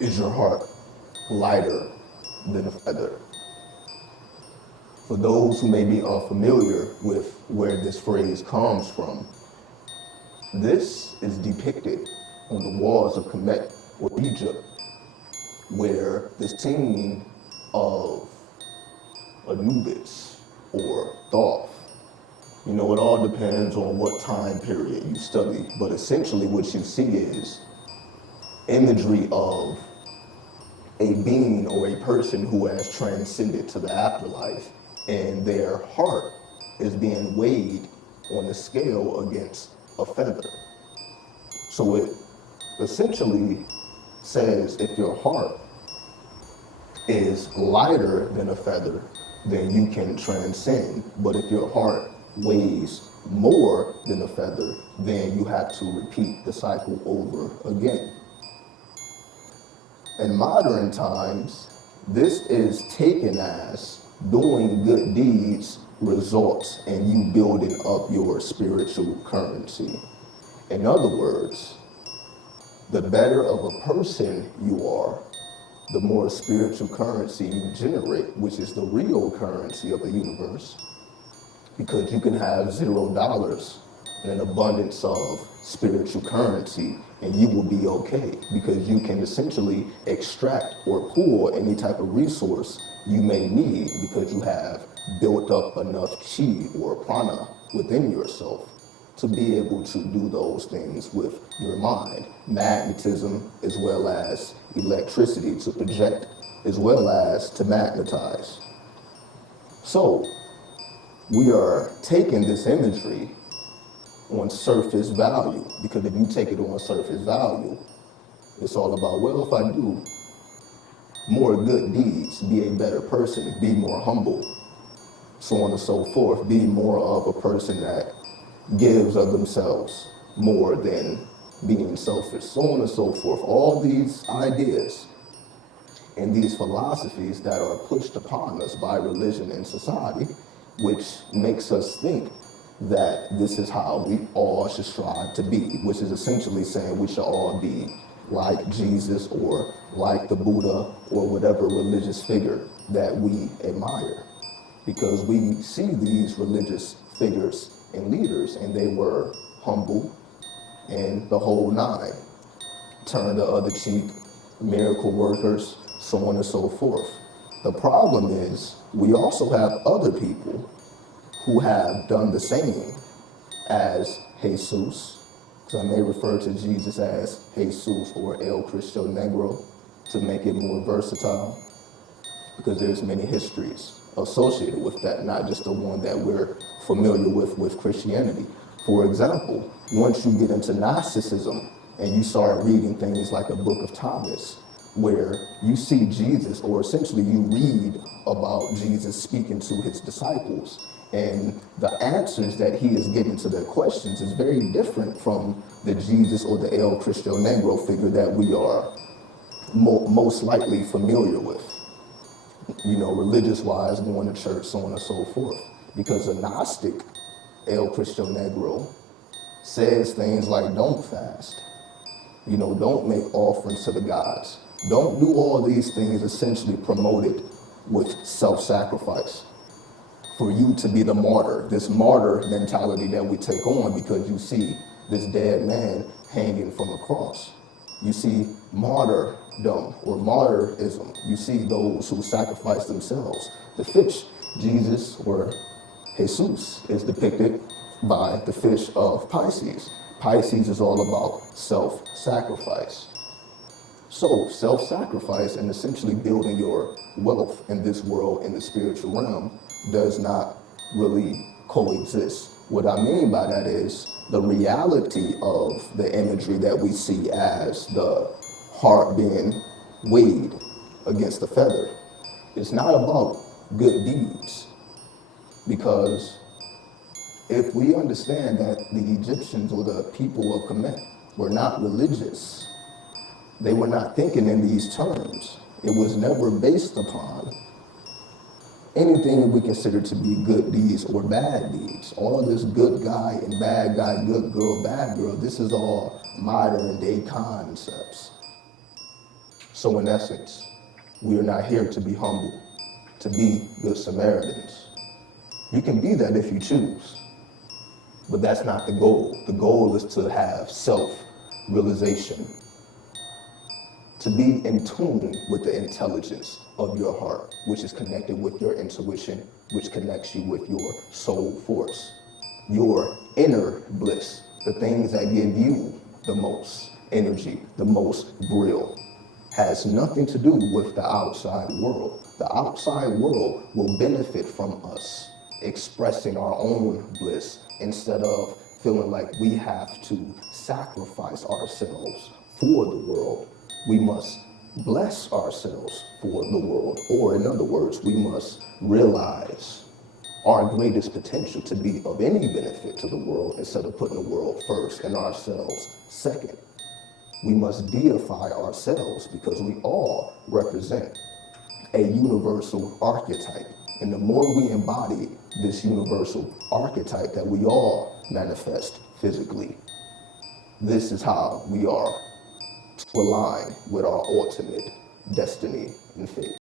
Is your heart lighter than a feather? For those who may be unfamiliar with where this phrase comes from, this is depicted on the walls of Kemet or Egypt, where the scene of Anubis or Thoth. You know, it all depends on what time period you study, but essentially what you see is imagery of a being or a person who has transcended to the afterlife, and their heart is being weighed on a scale against a feather. So it essentially says if your heart is lighter than a feather, then you can transcend. But if your heart weighs more than a feather, then you have to repeat the cycle over again. In modern times, this is taken as doing good deeds results in you building up your spiritual currency. In other words, the better of a person you are, the more spiritual currency you generate, which is the real currency of the universe, because you can have $0 and an abundance of spiritual currency, and you will be okay, because you can essentially extract or pull any type of resource you may need because you have built up enough chi or prana within yourself to be able to do those things with your mind. Magnetism as well as electricity to project as well as to magnetize. So we are taking this imagery on surface value, because if you take it on surface value, it's all about, well, if I do more good deeds, be a better person, be more humble, so on and so forth, be more of a person that gives of themselves more than being selfish, so on and so forth. All these ideas and these philosophies that are pushed upon us by religion and society, which makes us think that this is how we all should strive to be, which is essentially saying we should all be like Jesus or like the Buddha or whatever religious figure that we admire. Because we see these religious figures and leaders, and they were humble and the whole nine. Turn the other cheek, miracle workers, so on and so forth. The problem is we also have other people who have done the same as Jesus, because I may refer to Jesus as Jesus or El Cristo Negro to make it more versatile, because there's many histories associated with that, not just the one that we're familiar with Christianity. For example, once you get into Gnosticism and you start reading things like a Book of Thomas, where you see Jesus, or essentially you read about Jesus speaking to his disciples, and the answers that he is giving to their questions is very different from the Jesus or the El Cristo Negro figure that we are most likely familiar with. You know, religious-wise, going to church, so on and so forth. Because a Gnostic, El Cristo Negro, says things like, don't fast. You know, don't make offerings to the gods. Don't do all these things essentially promoted with self-sacrifice for you to be the martyr, this martyr mentality that we take on because you see this dead man hanging from a cross. You see martyrdom or martyrism. You see those who sacrifice themselves. The fish, Jesus or Jesus, is depicted by the fish of Pisces. Pisces is all about self-sacrifice. So self-sacrifice and essentially building your wealth in this world, in the spiritual realm, does not really coexist. What I mean by that is the reality of the imagery that we see as the heart being weighed against the feather. It's not about good deeds, because if we understand that the Egyptians or the people of Kemet were not religious, they were not thinking in these terms. It was never based upon anything that we consider to be good deeds or bad deeds. All this good guy and bad guy, good girl, bad girl, this is all modern day concepts. So in essence, we are not here to be humble, to be good Samaritans. You can be that if you choose, but that's not the goal. The goal is to have self-realization, to be in tune with the intelligence of your heart, which is connected with your intuition, which connects you with your soul force, your inner bliss, the things that give you the most energy, the most real, has nothing to do with the outside world. The outside world will benefit from us expressing our own bliss instead of feeling like we have to sacrifice ourselves for the world. We must bless ourselves for the world, or in other words, we must realize our greatest potential to be of any benefit to the world instead of putting the world first and ourselves second. We must deify ourselves because we all represent a universal archetype. And the more we embody this universal archetype that we all manifest physically, this is how we are to align with our ultimate destiny and fate.